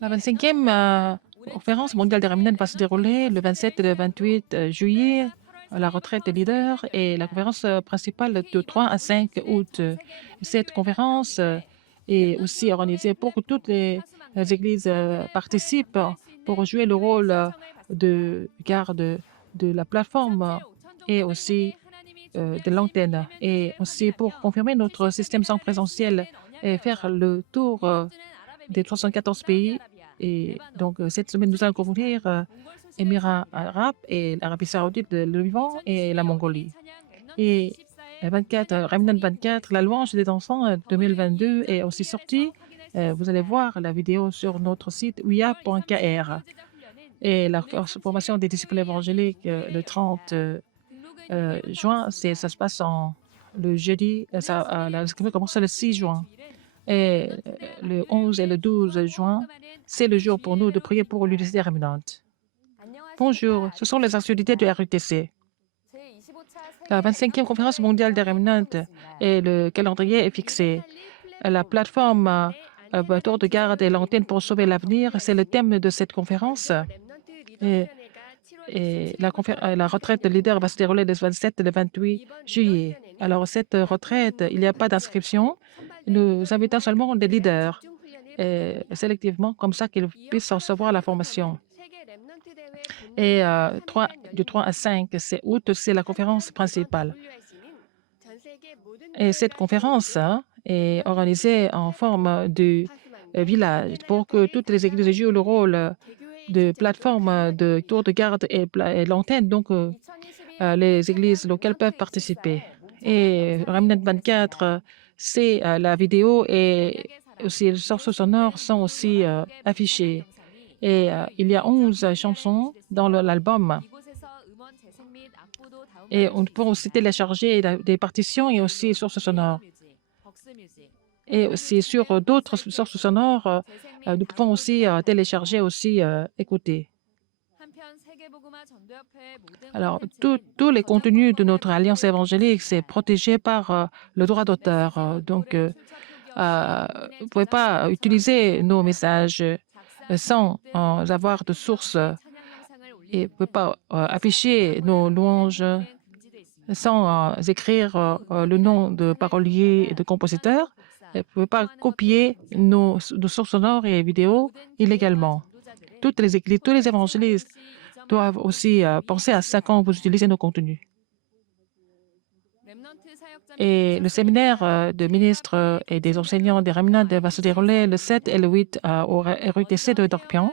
La 25e conférence mondiale des Raminans va se dérouler le 27 et le 28 juillet à la retraite des leaders et la conférence principale de 3 à 5 août. Cette conférence est aussi organisée pour que toutes les églises participent pour jouer le rôle de garde de la plateforme et aussi de l'antenne et aussi pour confirmer notre système sans présentiel et faire le tour des 314 pays. Et donc, cette semaine, nous allons couvrir Émirats arabes et l'Arabie saoudite, le Liban et la Mongolie. Et 24, Remnant 24, la louange des enfants 2022 est aussi sortie. Vous allez voir la vidéo sur notre site uia.kr. Et la formation des disciples évangéliques le 30 juin, ça se passe le jeudi, l'inscription commence le 6 juin. Et le 11 et le 12 juin, c'est le jour pour nous de prier pour l'unité rémunante. Bonjour, ce sont les actualités de RUTC. La 25e conférence mondiale des rémunantes et le calendrier est fixé. La plateforme Tour de garde et l'antenne pour sauver l'avenir, c'est le thème de cette conférence. Et la retraite de leader va se dérouler le 27 et le 28 juillet. Alors, cette retraite, il n'y a pas d'inscription. Nous invitons seulement des leaders sélectivement, comme ça qu'ils puissent recevoir la formation. Et du 3 à 5 août, c'est la conférence principale. Et cette conférence est organisée en forme de village pour que toutes les églises jouent le rôle de plateforme de tour de garde et l'antenne. Donc, les églises locales peuvent participer. Et Remnant 24, c'est la vidéo et aussi les sources sonores sont aussi affichées. Et il y a 11 chansons dans l'album. Et on peut aussi télécharger des partitions et aussi sources sonores. Et aussi sur d'autres sources sonores, nous pouvons aussi télécharger, aussi écouter. Alors, tous les contenus de notre alliance évangélique, c'est protégé par le droit d'auteur. Donc, vous ne pouvez pas utiliser nos messages sans avoir de source et vous ne pouvez pas afficher nos louanges sans écrire le nom de paroliers et de compositeurs. Vous ne pouvez pas copier nos sources sonores et vidéos illégalement. Toutes les églises, tous les évangélistes doivent aussi penser à ça quand vous utilisez nos contenus. Et le séminaire de ministres et des enseignants des Remnants va se dérouler le 7 et le 8 au RUTC de Dorpion.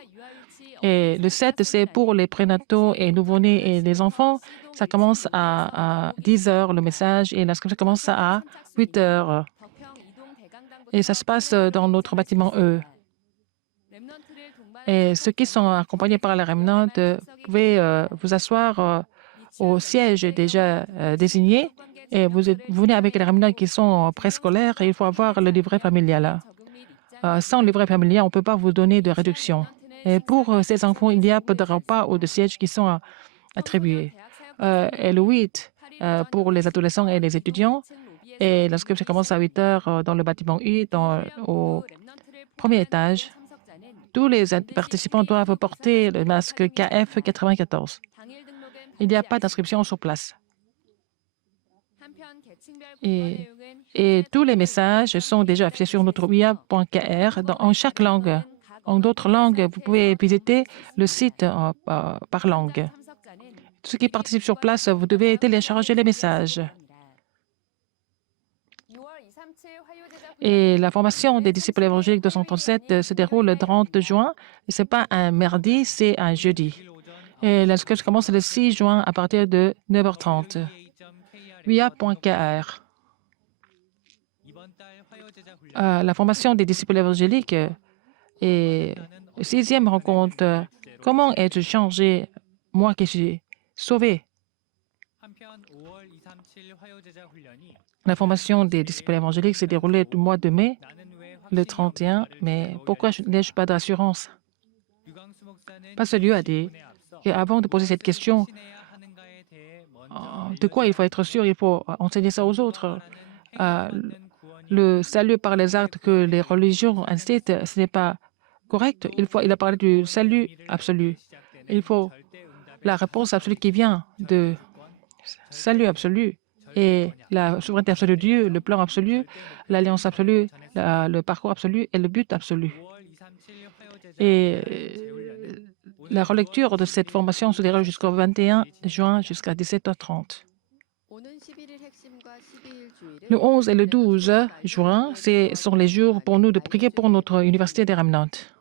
Et le 7, c'est pour les prénataux et nouveau-nés et les enfants. Ça commence à 10 heures, le message, et l'inscription commence à 8 heures. Et ça se passe dans notre bâtiment E. Et ceux qui sont accompagnés par la Remnant, vous pouvez vous asseoir au siège déjà désigné. Et vous venez avec les Remnants qui sont préscolaires et il faut avoir le livret familial. Sans livret familial, on ne peut pas vous donner de réduction. Et pour ces enfants, il n'y a pas de repas ou de sièges qui sont attribués. Et le 8, pour les adolescents et les étudiants. Et l'inscription commence à 8 heures dans le bâtiment U, au premier étage. Tous les participants doivent porter le masque KF94. Il n'y a pas d'inscription sur place. Et tous les messages sont déjà affichés sur notre uia.kr en chaque langue. En d'autres langues, vous pouvez visiter le site par langue. Ceux qui participent sur place, vous devez télécharger les messages. Et la formation des disciples évangéliques 237 se déroule le 30 juin. Ce n'est pas un mardi, c'est un jeudi. Et l'inscription commence le 6 juin à partir de 9h30. uia.kr. La formation des disciples évangéliques est la 6e rencontre. Comment ai-je changé, moi qui suis sauvé? La formation des disciples évangéliques s'est déroulée le mois de mai, le 31. Mais pourquoi n'ai-je pas d'assurance? Pasteur Liu a dit qu'avant de poser cette question, de quoi il faut être sûr, il faut enseigner ça aux autres. Le salut par les actes que les religions incitent, ce n'est pas correct. Il a parlé du salut absolu. Il faut la réponse absolue qui vient de salut absolu et la souveraineté absolue de Dieu, le plan absolu, l'alliance absolue, le parcours absolu et le but absolu. Et la relecture de cette formation se déroule jusqu'au 21 juin jusqu'à 17h30. Le 11 et le 12 juin, ce sont les jours pour nous de prier pour notre université des Remnantes.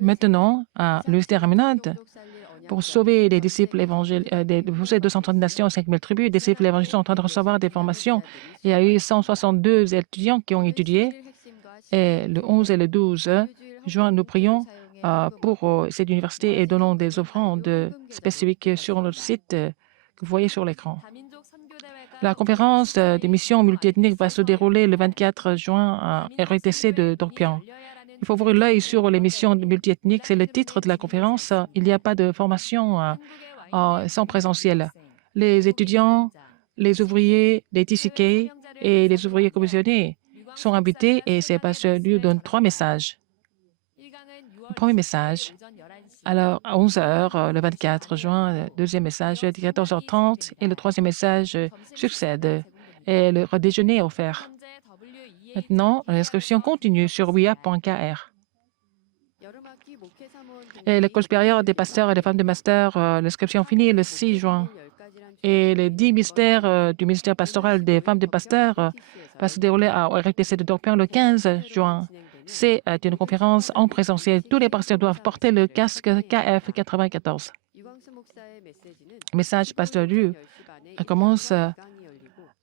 Maintenant, à l'université des Remnantes, pour sauver les disciples évangéliques, pour sauver 230 nations et 5000 tribus, les disciples évangéliques sont en train de recevoir des formations. Il y a eu 162 étudiants qui ont étudié. Et le 11 et le 12 juin, nous prions pour cette université et donnons des offrandes spécifiques sur notre site que vous voyez sur l'écran. La conférence des missions multiethniques va se dérouler le 24 juin à RETC de Dorpian. Il faut ouvrir l'œil sur les missions multiethniques. C'est le titre de la conférence. Il n'y a pas de formation sans présentiel. Les étudiants, les ouvriers, les TCK et les ouvriers commissionnés sont invités et c'est Pasteur Liu donne 3 messages. Le premier message, alors à 11h, le 24 juin, le deuxième message, à 14h30 et le troisième message succède et le déjeuner est offert. Maintenant, l'inscription continue sur wia.kr. Et l'école supérieure des pasteurs et des femmes de master, l'inscription finit le 6 juin. Et les 10 mystères du ministère pastoral des femmes de pasteurs va se dérouler à RFTC de Dorpian le 15 juin. C'est une conférence en présentiel. Tous les pasteurs doivent porter le casque KF 94. Le message pasteur Liu commence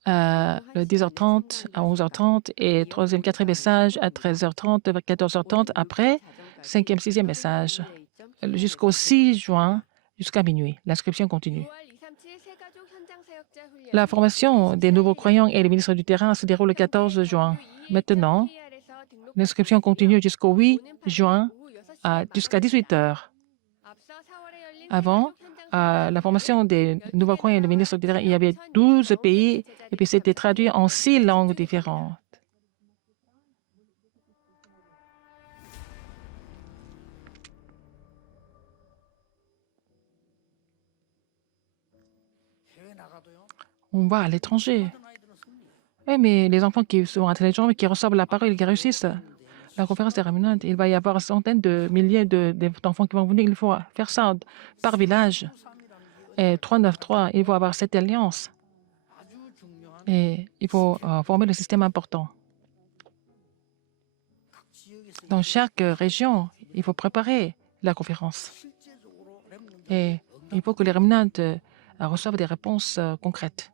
le 10h30 à 11h30 et troisième, quatrième message à 13h30, 14h30 après, cinquième, sixième message jusqu'au 6 juin, jusqu'à minuit. L'inscription continue. La formation des nouveaux croyants et les ministres du terrain se déroule le 14 juin. Maintenant, l'inscription continue jusqu'au 8 juin jusqu'à 18h. Avant, la formation des nouveaux croyants et les ministres du terrain, il y avait 12 pays et puis c'était traduit en 6 langues différentes. On va à l'étranger. Oui, mais les enfants qui sont intelligents et qui reçoivent la parole et qui réussissent, la conférence des Remnantes, il va y avoir centaines de milliers d'enfants qui vont venir. Il faut faire ça par village. Et 393, il faut avoir cette alliance. Et il faut former le système important. Dans chaque région, il faut préparer la conférence. Et il faut que les Remnantes reçoivent des réponses concrètes.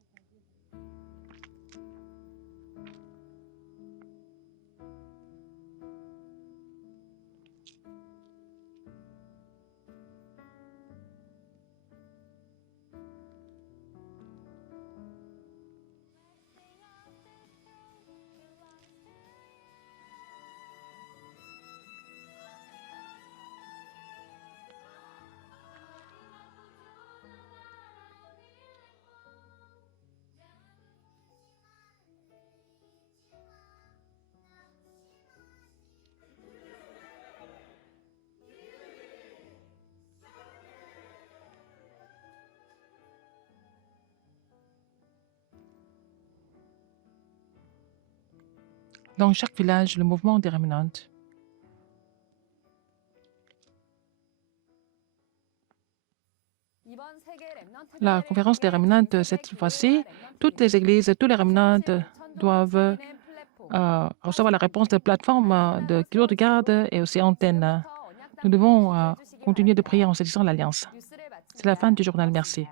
Dans chaque village, le mouvement des Remnantes. La conférence des Remnantes, cette fois-ci, toutes les églises, tous les Remnantes doivent recevoir la réponse de plateformes de culture de garde et aussi antennes. Nous devons continuer de prier en saisissant l'Alliance. C'est la fin du journal. Merci.